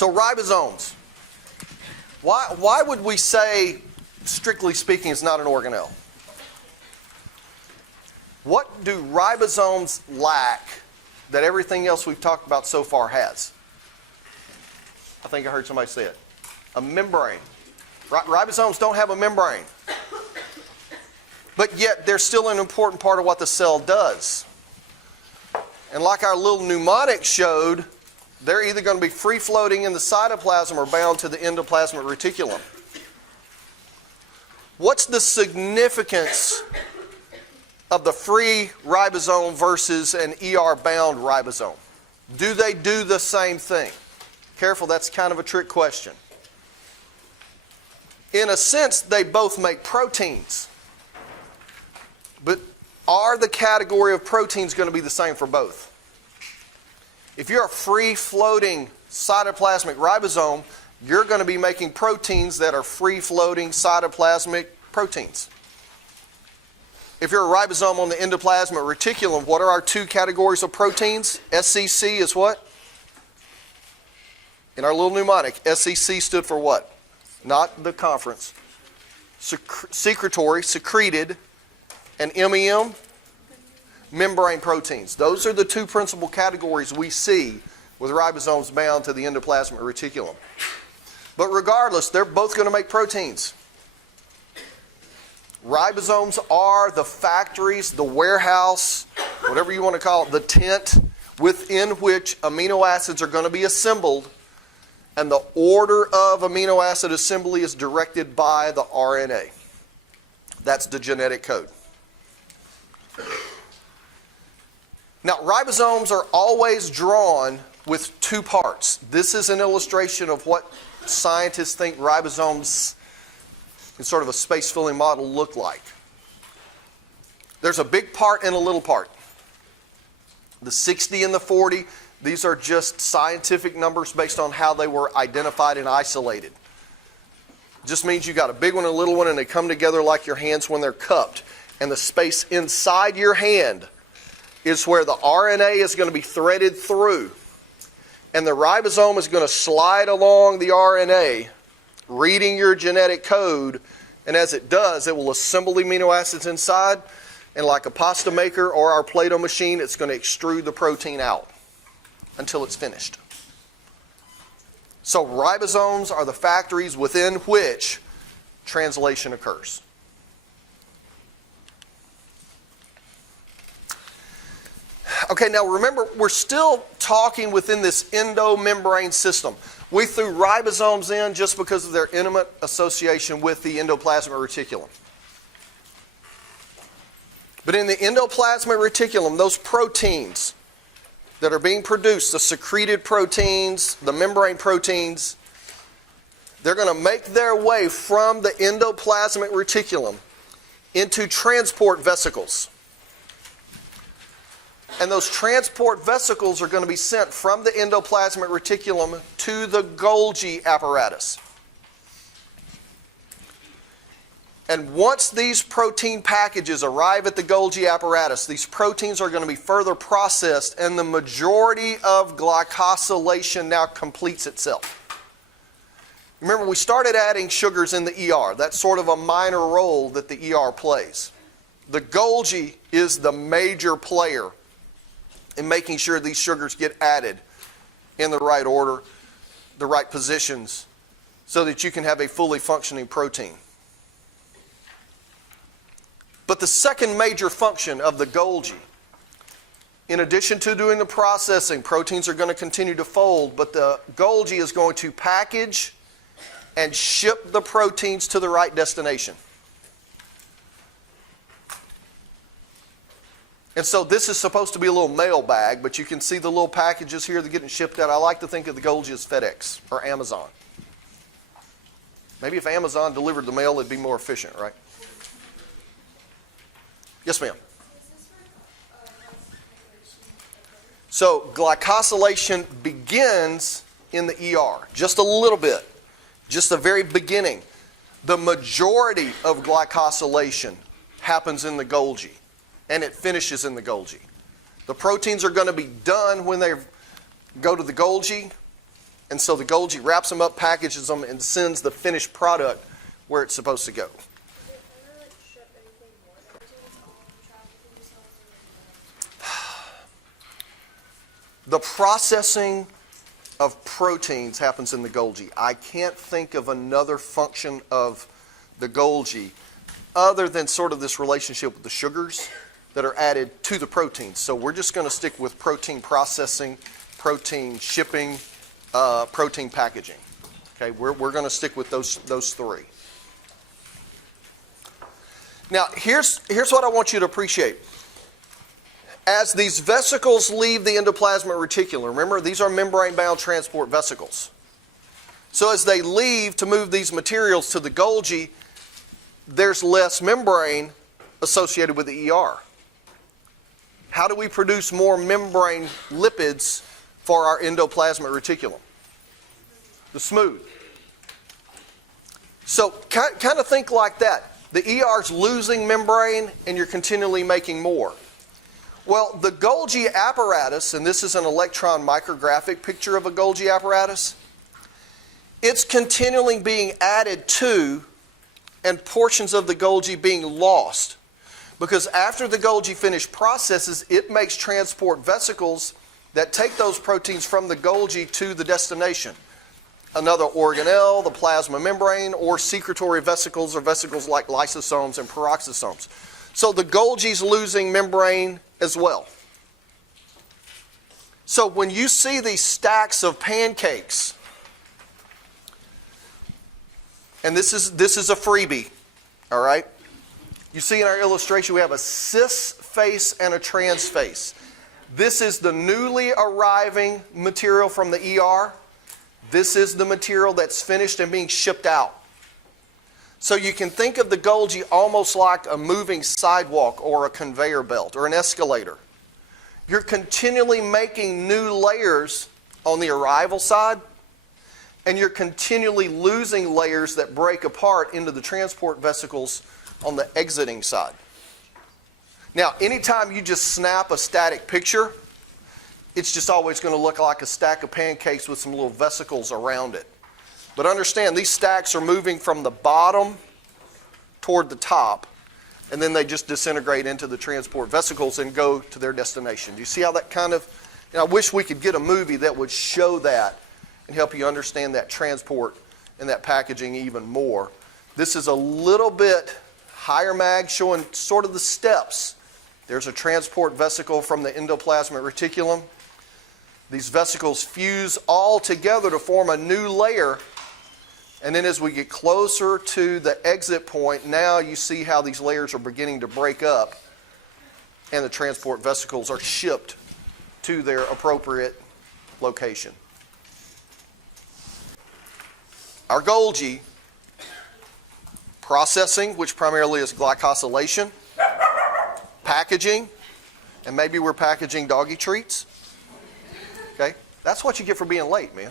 So ribosomes. Why would we say, strictly speaking, it's not an organelle? What do ribosomes lack that everything else we've talked about so far has? I think I heard somebody say it. A membrane. Ribosomes don't have a membrane. But yet they're still an important part of what the cell does. And like our little mnemonic showed, they're either going to be free-floating in the cytoplasm or bound to the endoplasmic reticulum. What's the significance of the free ribosome versus an ER-bound ribosome? Do they do the same thing? Careful, that's kind of a trick question. In a sense, they both make proteins. But are the category of proteins going to be the same for both? If you're a free-floating cytoplasmic ribosome, you're going to be making proteins that are free-floating cytoplasmic proteins. If you're a ribosome on the endoplasmic reticulum, what are our two categories of proteins? SCC is what? In our little mnemonic, SCC stood for what? Not the conference. Secretory, secreted, and MEM, membrane proteins. Those are the two principal categories we see with ribosomes bound to the endoplasmic reticulum. But regardless, they're both going to make proteins. Ribosomes are the factories, the warehouse, whatever you want to call it, the tent within which amino acids are going to be assembled, and the order of amino acid assembly is directed by the RNA. That's the genetic code. Now, ribosomes are always drawn with two parts. This is an illustration of what scientists think ribosomes in sort of a space-filling model look like. There's a big part and a little part. The 60 and the 40, these are just scientific numbers based on how they were identified and isolated. It just means you got a big one and a little one, and they come together like your hands when they're cupped. And the space inside your hand is where the RNA is going to be threaded through. And the ribosome is going to slide along the RNA, reading your genetic code. And as it does, it will assemble the amino acids inside. And like a pasta maker or our Play-Doh machine, it's going to extrude the protein out until it's finished. So ribosomes are the factories within which translation occurs. Okay, now remember, we're still talking within this endomembrane system. We threw ribosomes in just because of their intimate association with the endoplasmic reticulum. But in the endoplasmic reticulum, those proteins that are being produced, the secreted proteins, the membrane proteins, they're going to make their way from the endoplasmic reticulum into transport vesicles. And those transport vesicles are going to be sent from the endoplasmic reticulum to the Golgi apparatus. And once these protein packages arrive at the Golgi apparatus, these proteins are going to be further processed, and the majority of glycosylation now completes itself. Remember, we started adding sugars in the ER. That's sort of a minor role that the ER plays. The Golgi is the major player in making sure these sugars get added in the right order, the right positions, so that you can have a fully functioning protein. But the second major function of the Golgi, in addition to doing the processing, proteins are going to continue to fold, but the Golgi is going to package and ship the proteins to the right destination. And so this is supposed to be a little mail bag, but you can see the little packages here that are getting shipped out. I like to think of the Golgi as FedEx or Amazon. Maybe if Amazon delivered the mail, it'd be more efficient, right? Yes, ma'am. So glycosylation begins in the ER, just a little bit, just the very beginning. The majority of glycosylation happens in the Golgi, and it finishes in the Golgi. The proteins are going to be done when they go to the Golgi, And so the Golgi wraps them up, packages them, and sends the finished product where it's supposed to go. The processing of proteins happens in the Golgi. I can't think of another function of the Golgi other than sort of this relationship with the sugars that are added to the proteins. So we're just going to stick with protein processing, protein shipping, protein packaging. Okay, we're going to stick with those three. Now, here's what I want you to appreciate. As these vesicles leave the endoplasmic reticulum, remember these are membrane-bound transport vesicles. So as they leave to move these materials to the Golgi, there's less membrane associated with the ER. How do we produce more membrane lipids for our endoplasmic reticulum? The smooth. So kind of think like that. The ER's losing membrane and you're continually making more. Well, the Golgi apparatus, and this is an electron micrographic picture of a Golgi apparatus, it's continually being added to and portions of the Golgi being lost. Because after the Golgi finished processes, it makes transport vesicles that take those proteins from the Golgi to the destination. Another organelle, the plasma membrane, or secretory vesicles, or vesicles like lysosomes and peroxisomes. So the Golgi's losing membrane as well. So when you see these stacks of pancakes, and this is a freebie, all right? You see in our illustration we have a cis face and a trans face. This is the newly arriving material from the ER. This is the material that's finished and being shipped out. So you can think of the Golgi almost like a moving sidewalk or a conveyor belt or an escalator. You're continually making new layers on the arrival side, and you're continually losing layers that break apart into the transport vesicles on the exiting side. Now, anytime you just snap a static picture, it's just always going to look like a stack of pancakes with some little vesicles around it. But understand, these stacks are moving from the bottom toward the top, and then they just disintegrate into the transport vesicles and go to their destination. Do you see how that kind of... I wish we could get a movie that would show that and help you understand that transport and that packaging even more. This is a little bit higher mag, showing sort of the steps. There's a transport vesicle from the endoplasmic reticulum. These vesicles fuse all together to form a new layer. And then as we get closer to the exit point, now you see how these layers are beginning to break up and the transport vesicles are shipped to their appropriate location. Our Golgi processing, which primarily is glycosylation, packaging, and maybe we're packaging doggy treats. Okay? That's what you get for being late, man.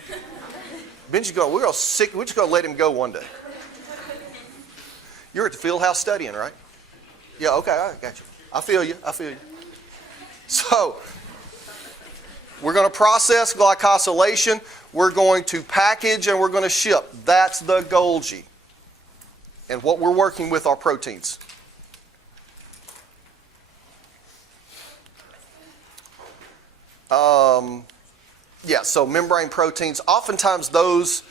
Benji's going, we're just going to let him go one day. You're at the field house studying, right? Yeah, okay, I got you. I feel you. So, we're going to process glycosylation, we're going to package, and we're going to ship. That's the Golgi. And what we're working with are proteins. So membrane proteins, oftentimes those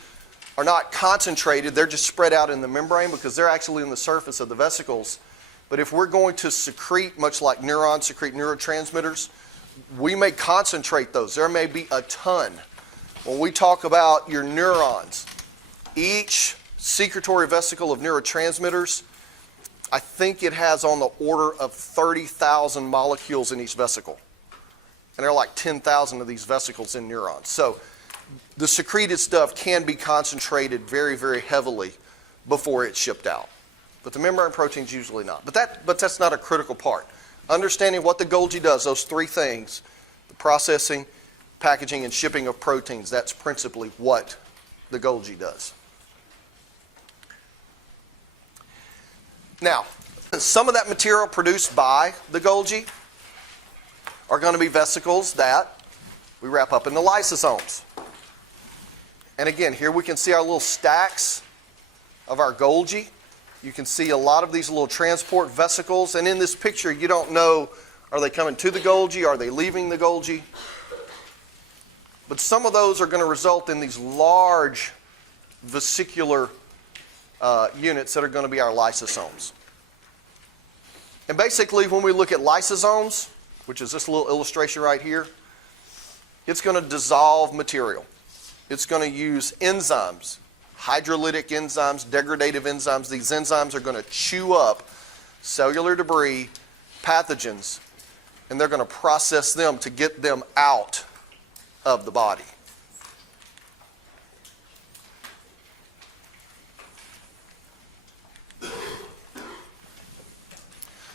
are not concentrated, they're just spread out in the membrane because they're actually in the surface of the vesicles. But if we're going to secrete, much like neurons secrete neurotransmitters, we may concentrate those. There may be a ton. When we talk about your neurons, each secretory vesicle of neurotransmitters, I think it has on the order of 30,000 molecules in each vesicle. And there are like 10,000 of these vesicles in neurons. So the secreted stuff can be concentrated very, very heavily before it's shipped out. But the membrane proteins usually not. But that's not a critical part. Understanding what the Golgi does, those three things, the processing, packaging, and shipping of proteins, that's principally what the Golgi does. Now, some of that material produced by the Golgi are going to be vesicles that we wrap up into lysosomes. And again, here we can see our little stacks of our Golgi. You can see a lot of these little transport vesicles. And in this picture, you don't know, are they coming to the Golgi? Are they leaving the Golgi? But some of those are going to result in these large vesicular units that are going to be our lysosomes. And basically, when we look at lysosomes, which is this little illustration right here, it's going to dissolve material. It's going to use enzymes, hydrolytic enzymes, degradative enzymes. These enzymes are going to chew up cellular debris, pathogens, and they're going to process them to get them out of the body.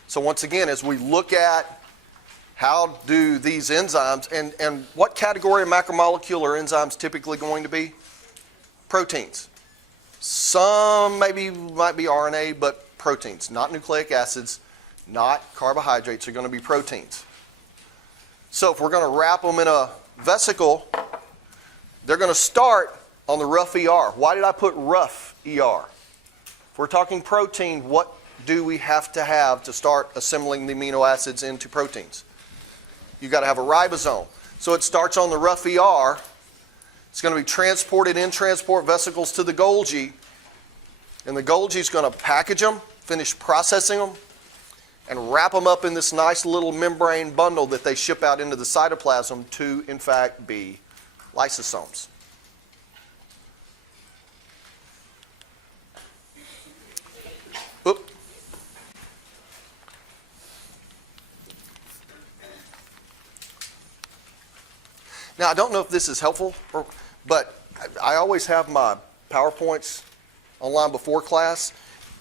So once again, as we look at how do these enzymes, and what category of macromolecule are enzymes typically going to be? Proteins. Some might be RNA, but proteins, not nucleic acids, not carbohydrates, are going to be proteins. So if we're going to wrap them in a vesicle, they're going to start on the rough ER. Why did I put rough ER? If we're talking protein, what do we have to start assembling the amino acids into proteins? You've got to have a ribosome. So it starts on the rough ER. It's going to be transported in transport vesicles to the Golgi. And the Golgi is going to package them, finish processing them, and wrap them up in this nice little membrane bundle that they ship out into the cytoplasm to, in fact, be lysosomes. Oop. Now, I don't know if this is helpful, but I always have my PowerPoints online before class.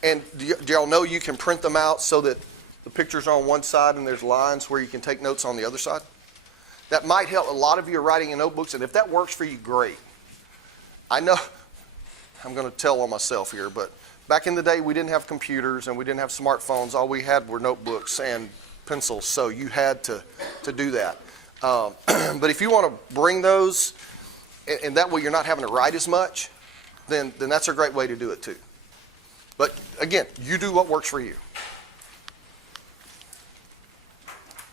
And do y'all know you can print them out so that the pictures are on one side and there's lines where you can take notes on the other side? That might help. A lot of you are writing in notebooks, and if that works for you, great. I know I'm going to tell on myself here, but back in the day, we didn't have computers and we didn't have smartphones. All we had were notebooks and pencils, so you had to do that. But if you want to bring those, and that way you're not having to write as much, then that's a great way to do it too. But again, you do what works for you.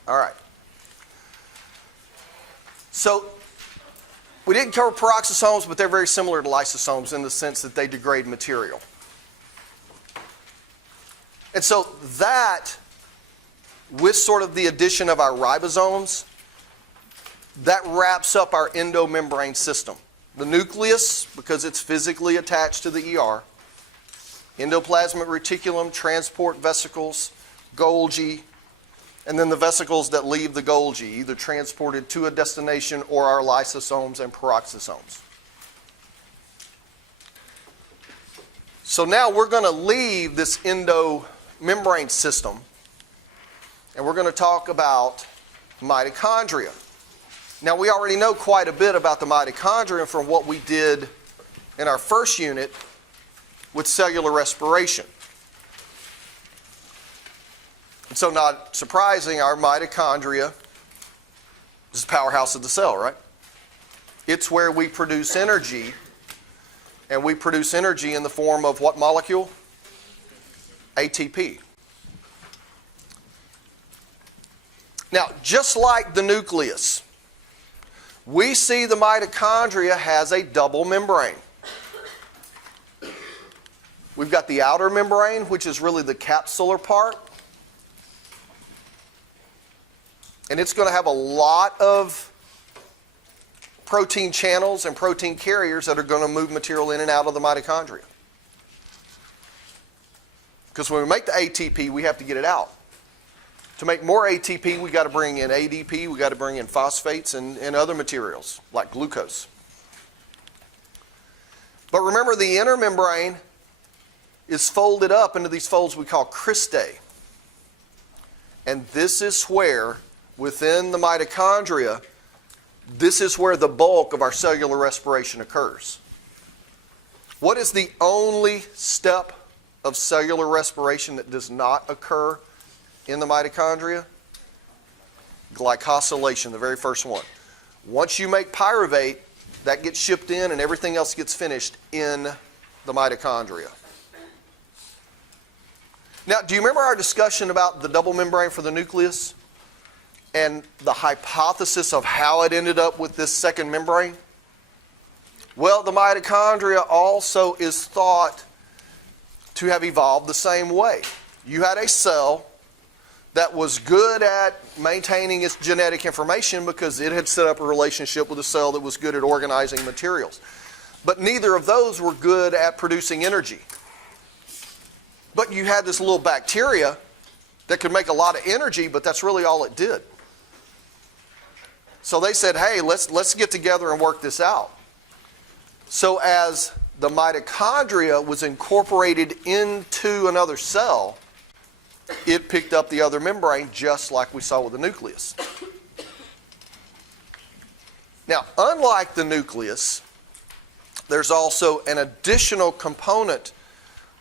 All right. So we didn't cover peroxisomes, but they're very similar to lysosomes in the sense that they degrade material. And so that, with sort of the addition of our ribosomes, that wraps up our endomembrane system. The nucleus, because it's physically attached to the ER, endoplasmic reticulum, transport vesicles, Golgi, and then the vesicles that leave the Golgi, either transported to a destination or our lysosomes and peroxisomes. So now we're going to leave this endomembrane system, and we're going to talk about mitochondria. Now, we already know quite a bit about the mitochondria from what we did in our first unit with cellular respiration. And so, not surprising, our mitochondria is the powerhouse of the cell, right? It's where we produce energy, and we produce energy in the form of what molecule? ATP. Now, just like the nucleus, we see the mitochondria has a double membrane. We've got the outer membrane, which is really the capsular part. And it's going to have a lot of protein channels and protein carriers that are going to move material in and out of the mitochondria. Because when we make the ATP, we have to get it out. To make more ATP, we've got to bring in ADP, we've got to bring in phosphates and other materials, like glucose. But remember, the inner membrane is folded up into these folds we call cristae. And this is where, within the mitochondria, this is where the bulk of our cellular respiration occurs. What is the only step of cellular respiration that does not occur in the mitochondria? Glycosylation, the very first one. Once you make pyruvate, that gets shipped in, and everything else gets finished in the mitochondria. Now, do you remember our discussion about the double membrane for the nucleus and the hypothesis of how it ended up with this second membrane? Well, the mitochondria also is thought to have evolved the same way. You had a cell that was good at maintaining its genetic information because it had set up a relationship with a cell that was good at organizing materials. But neither of those were good at producing energy. But you had this little bacteria that could make a lot of energy, but that's really all it did. So they said, hey, let's get together and work this out. So as the mitochondria was incorporated into another cell, it picked up the other membrane just like we saw with the nucleus. Now, unlike the nucleus, there's also an additional component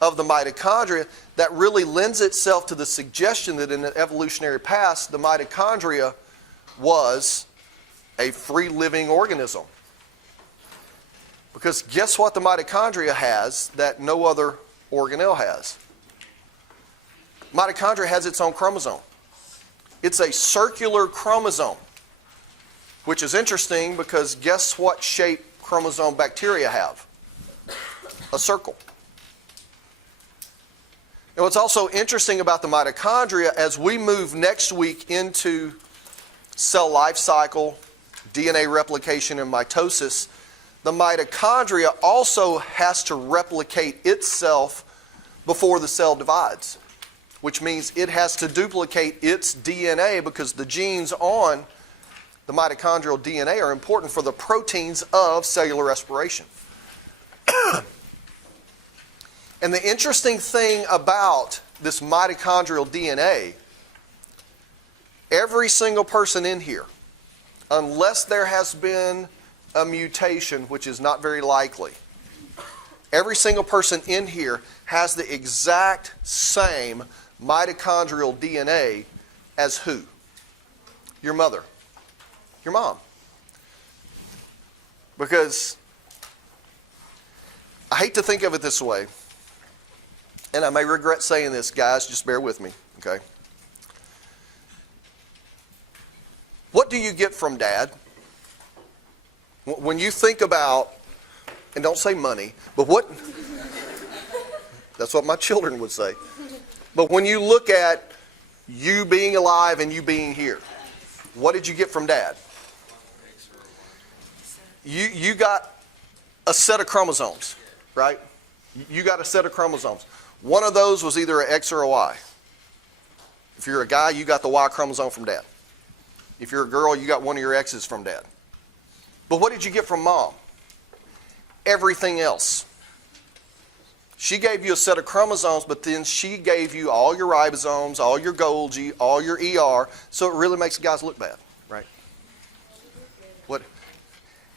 of the mitochondria that really lends itself to the suggestion that in the evolutionary past, the mitochondria was a free-living organism. Because guess what the mitochondria has that no other organelle has? Mitochondria has its own chromosome. It's a circular chromosome, which is interesting because guess what shape chromosome bacteria have? A circle. And what's also interesting about the mitochondria, as we move next week into cell life cycle, DNA replication, and mitosis, the mitochondria also has to replicate itself before the cell divides, which means it has to duplicate its DNA because the genes on the mitochondrial DNA are important for the proteins of cellular respiration. And the interesting thing about this mitochondrial DNA, every single person in here, unless there has been a mutation, which is not very likely, every single person in here has the exact same mitochondrial DNA as who? Your mother. Your mom. Because I hate to think of it this way, and I may regret saying this, guys, just bear with me, okay? What do you get from Dad? When you think about, and don't say money, but what, that's what my children would say. But when you look at you being alive and you being here, what did you get from Dad? You got a set of chromosomes, right? You got a set of chromosomes. One of those was either an X or a Y. If you're a guy, you got the Y chromosome from Dad. If you're a girl, you got one of your X's from Dad. But what did you get from Mom? Everything else. She gave you a set of chromosomes, but then she gave you all your ribosomes, all your Golgi, all your ER, so it really makes guys look bad, right? What?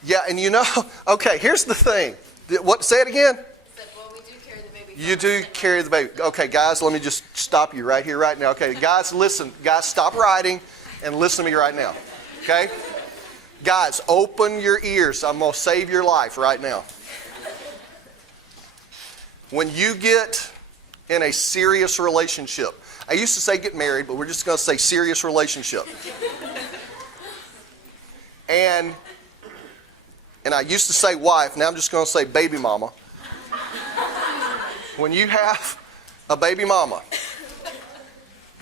Yeah, and you know, okay, here's the thing. What? Say it again. You do carry the baby. Okay, guys, let me just stop you right here, right now. Okay, guys, listen. Guys, stop writing and listen to me right now. Okay? Guys, open your ears. I'm going to save your life right now. When you get in a serious relationship, I used to say get married, but we're just going to say serious relationship. And I used to say wife, now I'm just going to say baby mama. When you have a baby mama,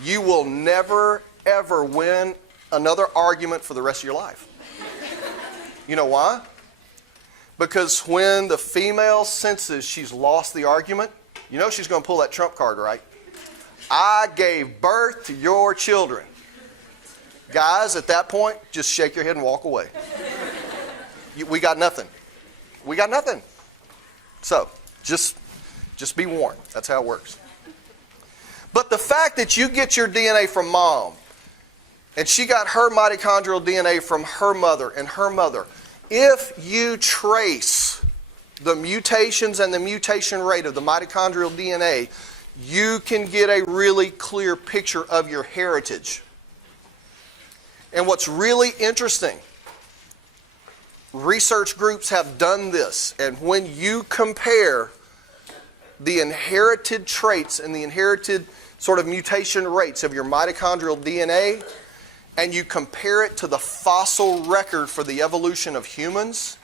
you will never, ever win another argument for the rest of your life. You know why? Because when the female senses she's lost the argument, you know she's going to pull that trump card, right? I gave birth to your children. Guys, at that point, just shake your head and walk away. We got nothing. We got nothing. So, just be warned. That's how it works. But the fact that you get your DNA from Mom, and she got her mitochondrial DNA from her mother and her mother, if you trace the mutations and the mutation rate of the mitochondrial DNA, you can get a really clear picture of your heritage. And what's really interesting research groups have done this, and when you compare the inherited traits and the inherited sort of mutation rates of your mitochondrial DNA, and you compare it to the fossil record for the evolution of humans,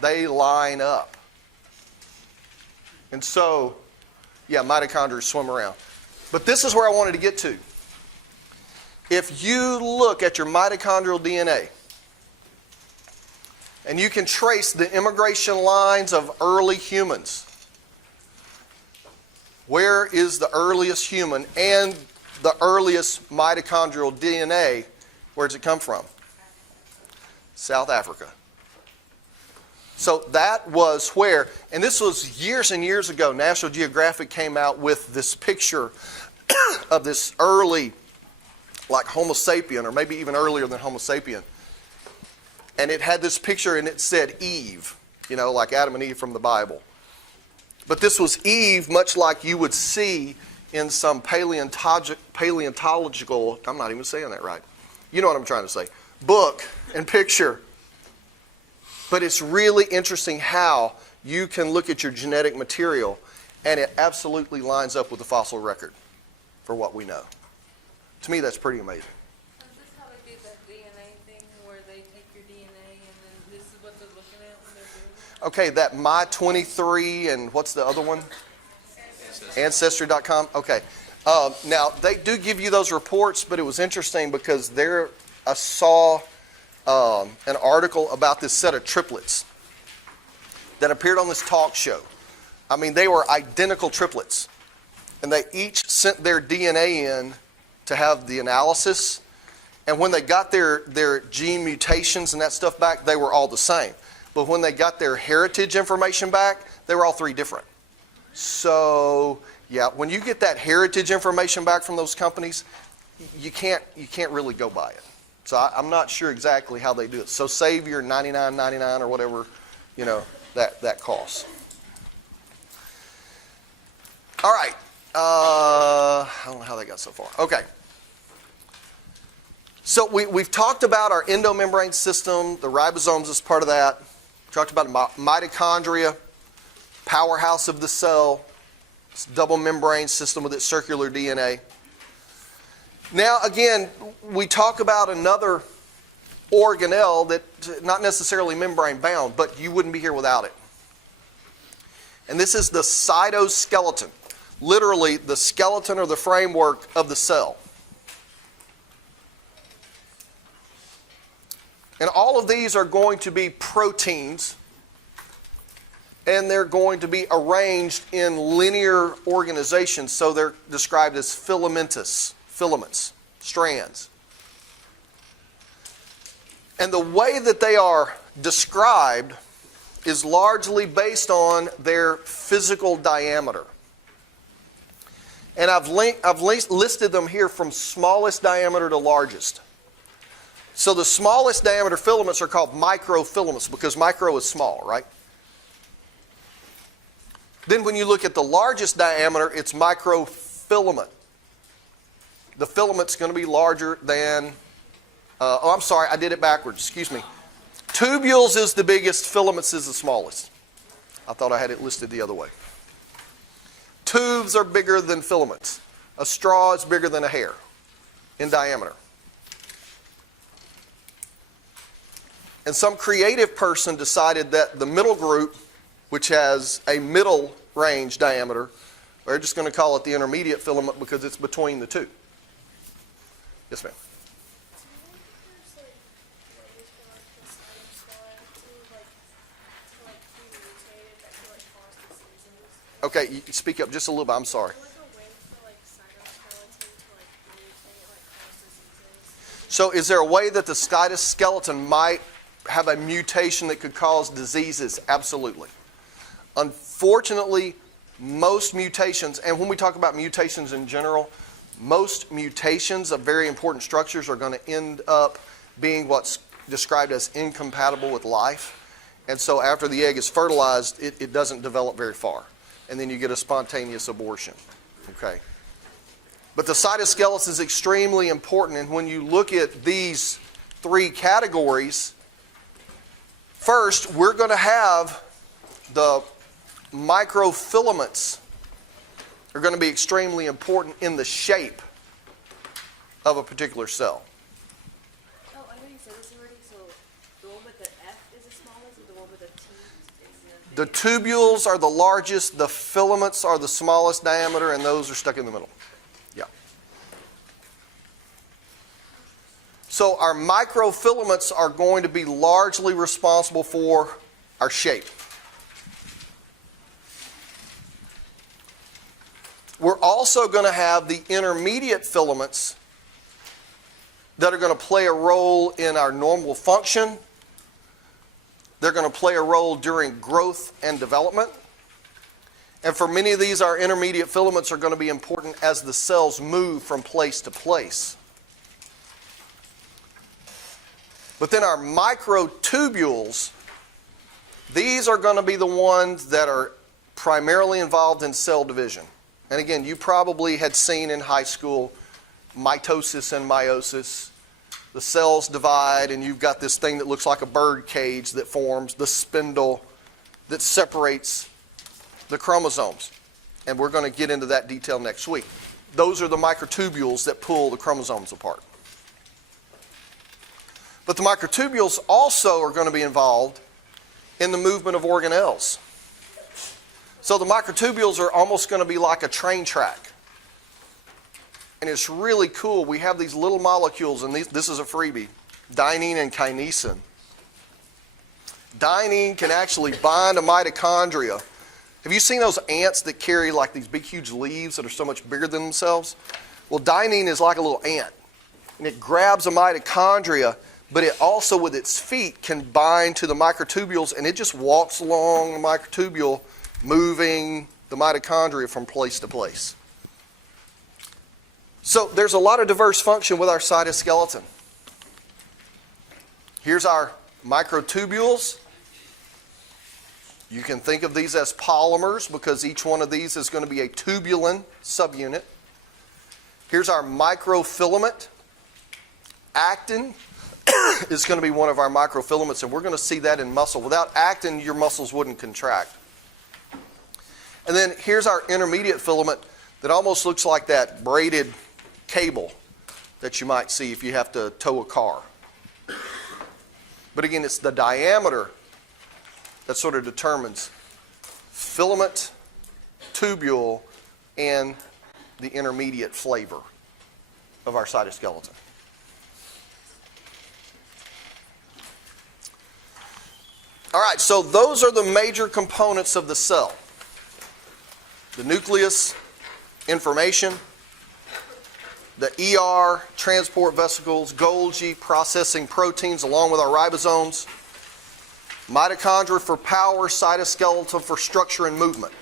they line up. And so, yeah, mitochondria swim around. But this is where I wanted to get to. If you look at your mitochondrial DNA, and you can trace the immigration lines of early humans, where is the earliest human and the earliest mitochondrial DNA? Where does it come from? South Africa. So that was where, and this was years and years ago, National Geographic came out with this picture of this early, like Homo sapien, or maybe even earlier than Homo sapien. And it had this picture and it said Eve, like Adam and Eve from the Bible. But this was Eve, much like you would see in some paleontological, I'm not even saying that right. You know what I'm trying to say. Book and picture. But it's really interesting how you can look at your genetic material and it absolutely lines up with the fossil record for what we know. To me, that's pretty amazing. Is this how they did that DNA thing where they take your DNA and then this is what they're looking at when they're doing it? Okay, that My23 and what's the other one? Ancestry.com. Okay. Now, they do give you those reports, but it was interesting because I saw an article about this set of triplets that appeared on this talk show. I mean, they were identical triplets. And they each sent their DNA in to have the analysis. And when they got their gene mutations and that stuff back, they were all the same. But when they got their heritage information back, they were all three different. So, yeah, when you get that heritage information back from those companies, you can't really go by it. So I'm not sure exactly how they do it. So save your $99.99 or whatever, that costs. All right. I don't know how they got so far. Okay. So we've talked about our endomembrane system. The ribosomes is part of that. We talked about mitochondria, powerhouse of the cell. It's a double membrane system with its circular DNA. Now, again, we talk about another organelle that not necessarily membrane bound, but you wouldn't be here without it. And this is the cytoskeleton. Literally, the skeleton or the framework of the cell. And all of these are going to be proteins, and they're going to be arranged in linear organization, so they're described as filaments, strands. And the way that they are described is largely based on their physical diameter. And I've listed them here from smallest diameter to largest. So the smallest diameter filaments are called microfilaments because micro is small, right? Then when you look at the largest diameter, it's microfilament. The filament's going to be larger than, I'm sorry, I did it backwards, excuse me. Tubules is the biggest, filaments is the smallest. I thought I had it listed the other way. Tubes are bigger than filaments. A straw is bigger than a hair in diameter. And some creative person decided that the middle group, which has a middle range diameter, we're just going to call it the intermediate filament because it's between the two. Yes, ma'am. Okay, you can speak up just a little bit. I'm sorry. So is there a way that the cytoskeleton might have a mutation that could cause diseases? Absolutely. Unfortunately, most mutations, and when we talk about mutations in general, most mutations of very important structures are going to end up being what's described as incompatible with life. And so after the egg is fertilized, it doesn't develop very far. And then you get a spontaneous abortion. Okay. But the cytoskeleton is extremely important. And when you look at these three categories, First, we're going to have the microfilaments are going to be extremely important in the shape of a particular cell. Oh, I know you said this already. So the one with the F is the smallest, and the one with the T is The tubules are the largest, the filaments are the smallest diameter, and those are stuck in the middle. Yeah. So our microfilaments are going to be largely responsible for our shape. We're also going to have the intermediate filaments that are going to play a role in our normal function. They're going to play a role during growth and development. And for many of these, our intermediate filaments are going to be important as the cells move from place to place. But then our microtubules, these are going to be the ones that are primarily involved in cell division. And again, you probably had seen in high school mitosis and meiosis. The cells divide, and you've got this thing that looks like a bird cage that forms, the spindle that separates the chromosomes. And we're going to get into that detail next week. Those are the microtubules that pull the chromosomes apart. But the microtubules also are going to be involved in the movement of organelles. So the microtubules are almost going to be like a train track. And it's really cool. We have these little molecules, and this is a freebie, dynein and kinesin. Dynein can actually bind to mitochondria. Have you seen those ants that carry like these big, huge leaves that are so much bigger than themselves? Well, dynein is like a little ant. And it grabs a mitochondria, but it also, with its feet, can bind to the microtubules, and it just walks along the microtubule, moving the mitochondria from place to place. So there's a lot of diverse function with our cytoskeleton. Here's our microtubules. You can think of these as polymers because each one of these is going to be a tubulin subunit. Here's our microfilament. Actin is going to be one of our microfilaments, and we're going to see that in muscle. Without actin, your muscles wouldn't contract. And then here's our intermediate filament that almost looks like that braided cable that you might see if you have to tow a car. But again, it's the diameter that sort of determines filament, tubule, and the intermediate flavor of our cytoskeleton. All right, so those are the major components of the cell. The nucleus, information, the ER, transport vesicles, Golgi, processing proteins along with our ribosomes, mitochondria for power, cytoskeleton for structure and movement.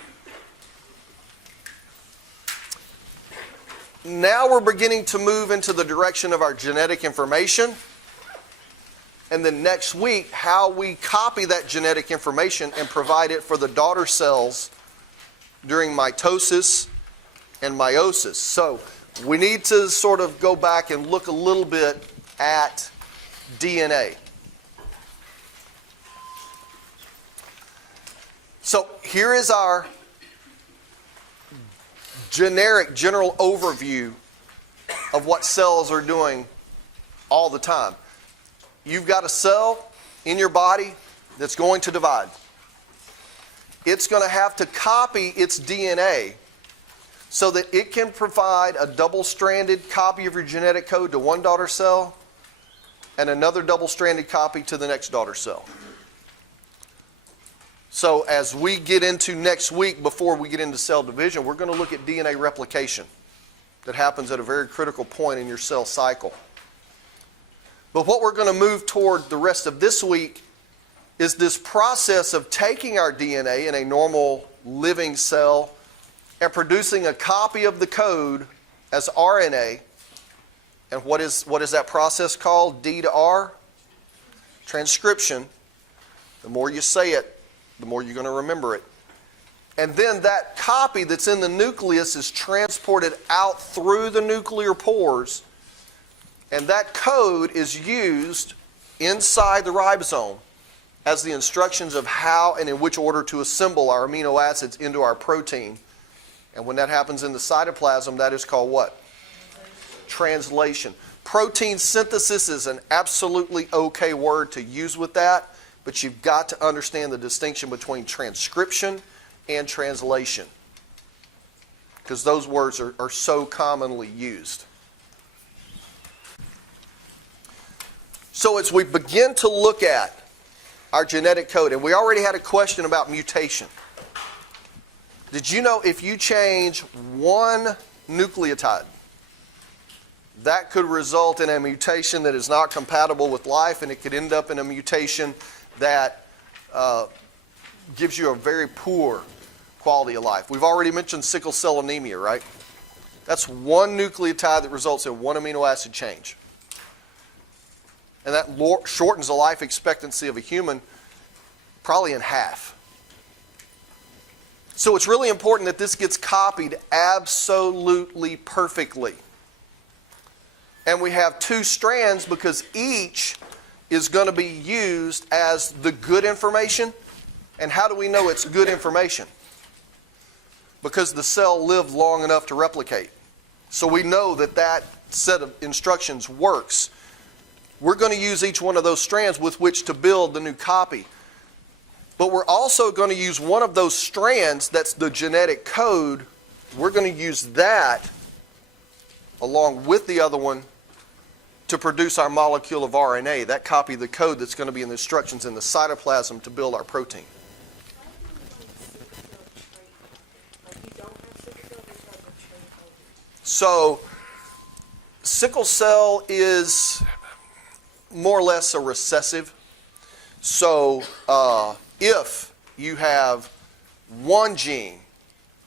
Now we're beginning to move into the direction of our genetic information. And then next week, how we copy that genetic information and provide it for the daughter cells during mitosis and meiosis. So we need to sort of go back and look a little bit at DNA. So here is our general overview of what cells are doing all the time. You've got a cell in your body that's going to divide. It's going to have to copy its DNA so that it can provide a double-stranded copy of your genetic code to one daughter cell and another double-stranded copy to the next daughter cell. So as we get into next week, before we get into cell division, we're going to look at DNA replication that happens at a very critical point in your cell cycle. But what we're going to move toward the rest of this week is this process of taking our DNA in a normal living cell and producing a copy of the code as RNA. And what is that process called? D to R? Transcription. The more you say it, the more you're going to remember it. And then that copy that's in the nucleus is transported out through the nuclear pores. And that code is used inside the ribosome as the instructions of how and in which order to assemble our amino acids into our protein. And when that happens in the cytoplasm, that is called what? Translation. Protein synthesis is an absolutely okay word to use with that, but you've got to understand the distinction between transcription and translation, because those words are so commonly used. So as we begin to look at our genetic code, and we already had a question about mutation. Did you know if you change one nucleotide, that could result in a mutation that is not compatible with life, and it could end up in a mutation that gives you a very poor quality of life? We've already mentioned sickle cell anemia, right? That's one nucleotide that results in one amino acid change. And that shortens the life expectancy of a human probably in half. So it's really important that this gets copied absolutely perfectly. And we have two strands because each is going to be used as the good information. And how do we know it's good information? Because the cell lived long enough to replicate. So we know that that set of instructions works. We're going to use each one of those strands with which to build the new copy. But we're also going to use one of those strands that's the genetic code. We're going to use that along with the other one to produce our molecule of RNA, that copy of the code that's going to be in the instructions in the cytoplasm to build our protein. So, sickle cell is more or less a recessive. So, if you have one gene,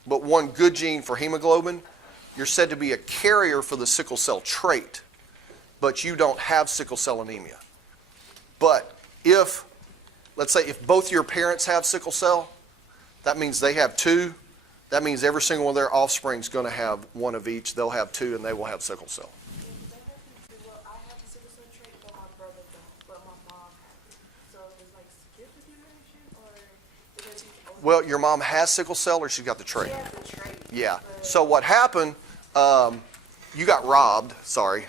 but one good gene for hemoglobin, you're said to be a carrier for the sickle cell trait, but you don't have sickle cell anemia. But if, let's say, if both your parents have sickle cell, that means they have two. That means every single one of their offspring is going to have one of each. They'll have two, and they will have sickle cell. I have a sickle cell trait, but my brother don't, but my mom has it. So it's like skip the generation, or because he's older? Well, your mom has sickle cell, or she's got the trait? She has the trait. Yeah. but- So what happened, you got robbed, sorry.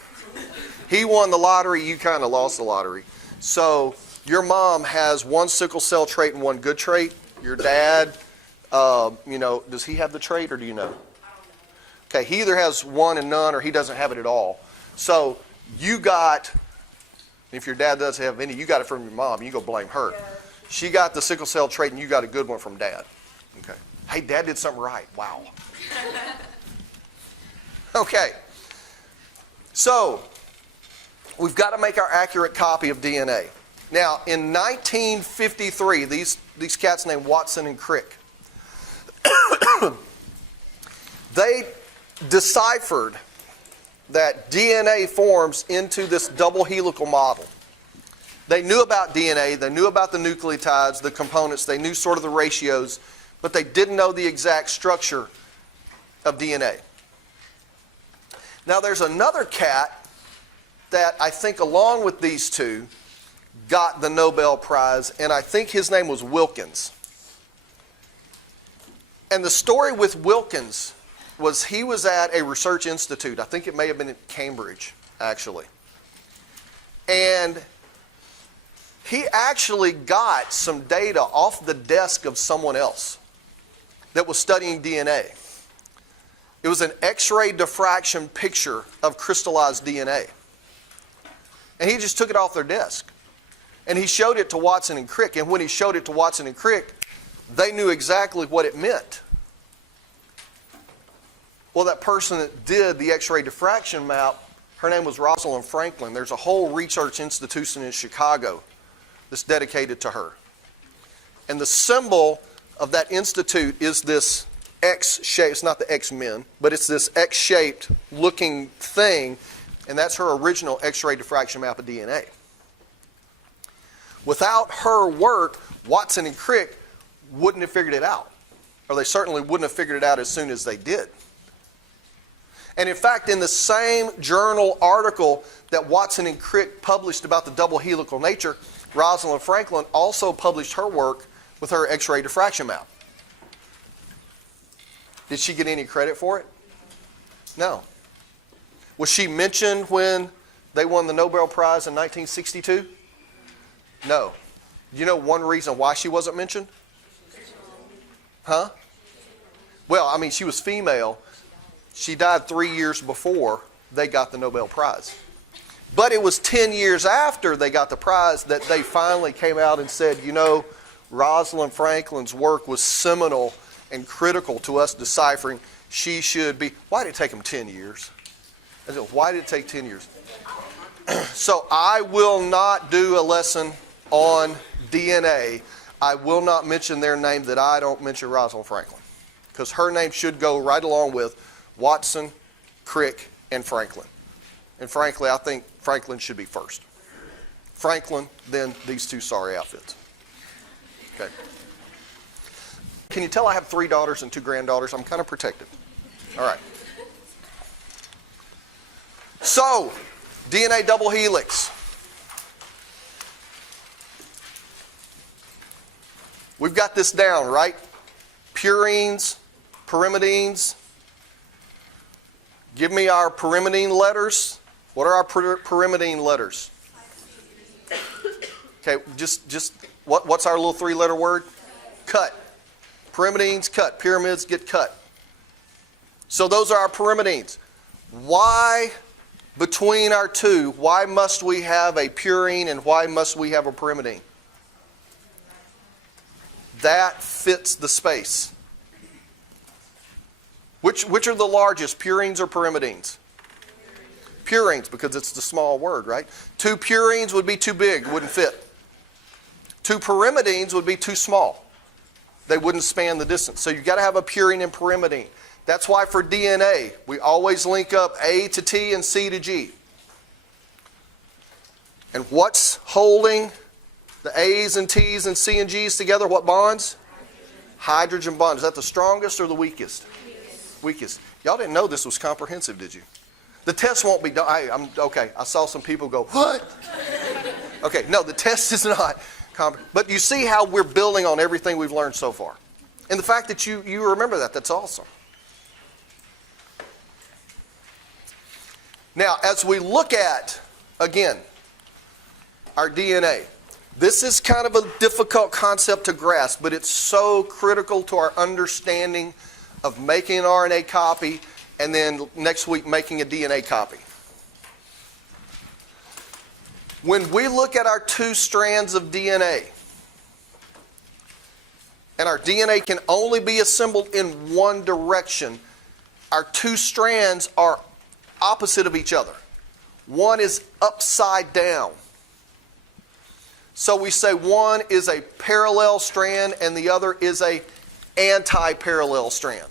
He won the lottery, you kind of lost the lottery. So your mom has one sickle cell trait and one good trait. Your dad, does he have the trait, or do you know? Okay, he either has one and none, or he doesn't have it at all. So you got, if your dad does have any, you got it from your mom. You go blame her. Yeah. She got the sickle cell trait, and you got a good one from dad. Okay. Hey, dad did something right. Wow. Okay. So we've got to make our accurate copy of DNA. Now, in 1953, these cats named Watson and Crick, they deciphered that DNA forms into this double helical model. They knew about DNA, they knew about the nucleotides, the components, they knew sort of the ratios, but they didn't know the exact structure of DNA. Now there's another cat that I think along with these two got the Nobel Prize, and I think his name was Wilkins. And the story with Wilkins was he was at a research institute. I think it may have been at Cambridge, actually. And he actually got some data off the desk of someone else that was studying DNA. It was an X-ray diffraction picture of crystallized DNA. And he just took it off their desk. And he showed it to Watson and Crick. And when he showed it to Watson and Crick, they knew exactly what it meant. Well, that person that did the X-ray diffraction map, her name was Rosalind Franklin. There's a whole research institution in Chicago that's dedicated to her. And the symbol of that institute is this X shape. It's not the X-Men, but it's this X-shaped looking thing, and that's her original X-ray diffraction map of DNA. Without her work, Watson and Crick wouldn't have figured it out, or they certainly wouldn't have figured it out as soon as they did. And in fact, in the same journal article that Watson and Crick published about the double helical nature, Rosalind Franklin also published her work with her X-ray diffraction map. Did she get any credit for it? No. Was she mentioned when they won the Nobel Prize in 1962? No. Do you know one reason why she wasn't mentioned? Huh? Well, I mean, she was female. She died 3 years before they got the Nobel Prize. But it was 10 years after they got the prize that they finally came out and said, you know, Rosalind Franklin's work was seminal and critical to us deciphering. She should be. Why did it take them 10 years? I said, why did it take 10 years? So I will not do a lesson on DNA. I will not mention their name that I don't mention Rosalind Franklin. Because her name should go right along with Watson, Crick, and Franklin. And frankly, I think Franklin should be first. Franklin, then these two sorry outfits. Okay. Can you tell I have 3 daughters and 2 granddaughters? I'm kind of protected. All right. So, DNA double helix. We've got this down, right? Purines, pyrimidines. Give me our pyrimidine letters. What are our pyrimidine letters? Okay, just what's our little 3-letter word? Cut. Pyrimidines cut. Pyramids get cut. So those are our pyrimidines. Why between our two, why must we have a purine and why must we have a pyrimidine? That fits the space. Which are the largest, purines or pyrimidines? Purines, because it's the small word, right? 2 purines would be too big, wouldn't fit. 2 pyrimidines would be too small. They wouldn't span the distance. So you've got to have a purine and pyrimidine. That's why for DNA, we always link up A to T and C to G. And what's holding the A's and T's and C and G's together? What bonds? Hydrogen bonds. Is that the strongest or the weakest? Weakest. Y'all didn't know this was comprehensive, did you? The test won't be done. Okay, I saw some people go, what? Okay, no, the test is not comprehensive. But you see how we're building on everything we've learned so far. And the fact that you remember that's awesome. Now, as we look at, again, our DNA, this is kind of a difficult concept to grasp, but it's so critical to our understanding of making an RNA copy and then next week making a DNA copy. When we look at our 2 strands of DNA, and our DNA can only be assembled in one direction, our 2 strands are opposite of each other. One is upside down. So we say one is a parallel strand and the other is a anti-parallel strand.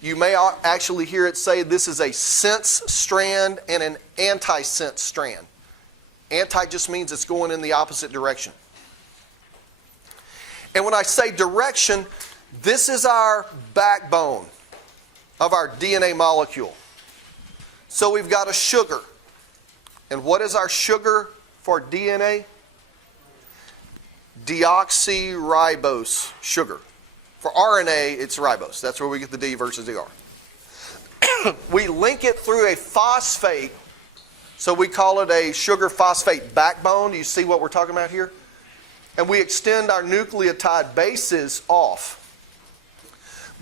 You may actually hear it say this is a sense strand and an anti-sense strand. Anti just means it's going in the opposite direction. And when I say direction, this is our backbone of our DNA molecule. So we've got a sugar. And what is our sugar for DNA? Deoxyribose sugar. For RNA, it's ribose. That's where we get the D versus the R. We link it through a phosphate, so we call it a sugar phosphate backbone. Do you see what we're talking about here? And we extend our nucleotide bases off.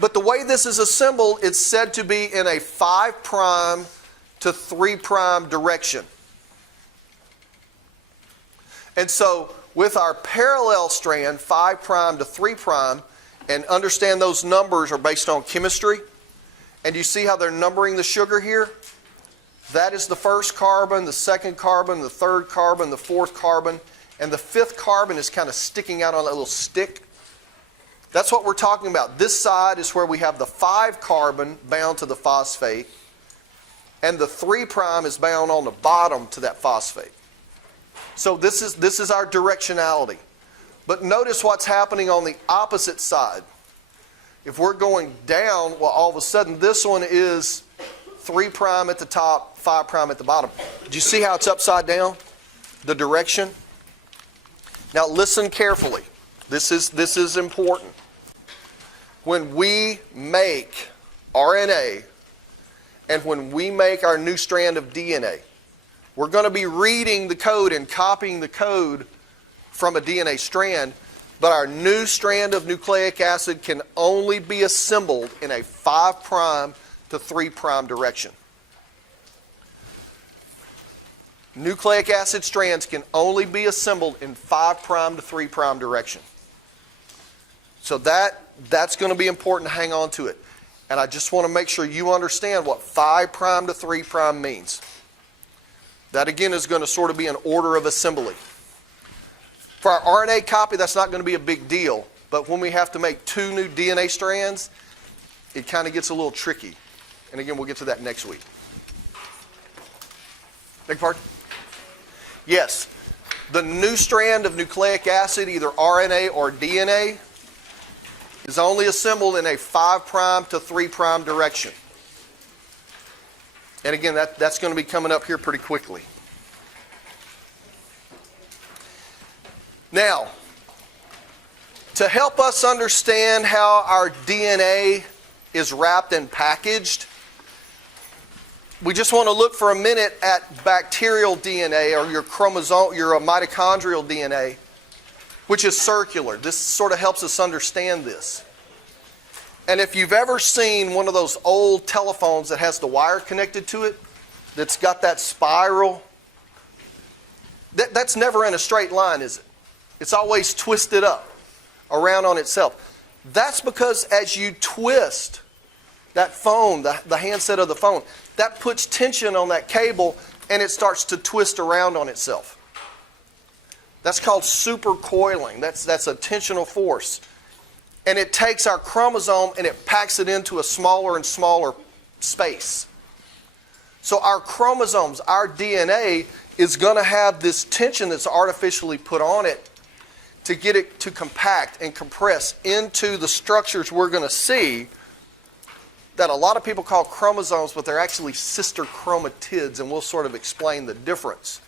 But the way this is assembled, it's said to be in a 5' to 3' direction. And so with our parallel strand, 5' to 3', and understand those numbers are based on chemistry. And you see how they're numbering the sugar here? That is the first carbon, the second carbon, the third carbon, the fourth carbon, and the 5th carbon is kind of sticking out on a little stick. That's what we're talking about. This side is where we have the 5 carbon bound to the phosphate, and the 3' is bound on the bottom to that phosphate. So this is our directionality. But notice what's happening on the opposite side. If we're going down, well, all of a sudden this one is 3' at the top, 5' at the bottom. Do you see how it's upside down? The direction? Now listen carefully. This is important. When we make RNA and when we make our new strand of DNA, we're going to be reading the code and copying the code from a DNA strand, but our new strand of nucleic acid can only be assembled in a 5' to 3' direction. Nucleic acid strands can only be assembled in 5' to 3' direction. So that's going to be important to hang on to it. And I just want to make sure you understand what 5' to 3' means. That again is going to sort of be an order of assembly. For our RNA copy, that's not going to be a big deal. But when we have to make 2 new DNA strands, it kind of gets a little tricky. And again, we'll get to that next week. Beg pardon? Yes. The new strand of nucleic acid, either RNA or DNA, is only assembled in a 5' to 3' direction. And again, that's going to be coming up here pretty quickly. Now, to help us understand how our DNA is wrapped and packaged, we just want to look for a minute at bacterial DNA or your mitochondrial DNA, which is circular. This sort of helps us understand this. And if you've ever seen one of those old telephones that has the wire connected to it, that's got that spiral, that's never in a straight line, is it? It's always twisted up around on itself. That's because as you twist that phone, the handset of the phone, that puts tension on that cable and it starts to twist around on itself. That's called supercoiling. That's a tensional force. And it takes our chromosome and it packs it into a smaller and smaller space. So our chromosomes, our DNA, is going to have this tension that's artificially put on it to get it to compact and compress into the structures we're going to see that a lot of people call chromosomes, but they're actually sister chromatids, and we'll sort of explain the difference.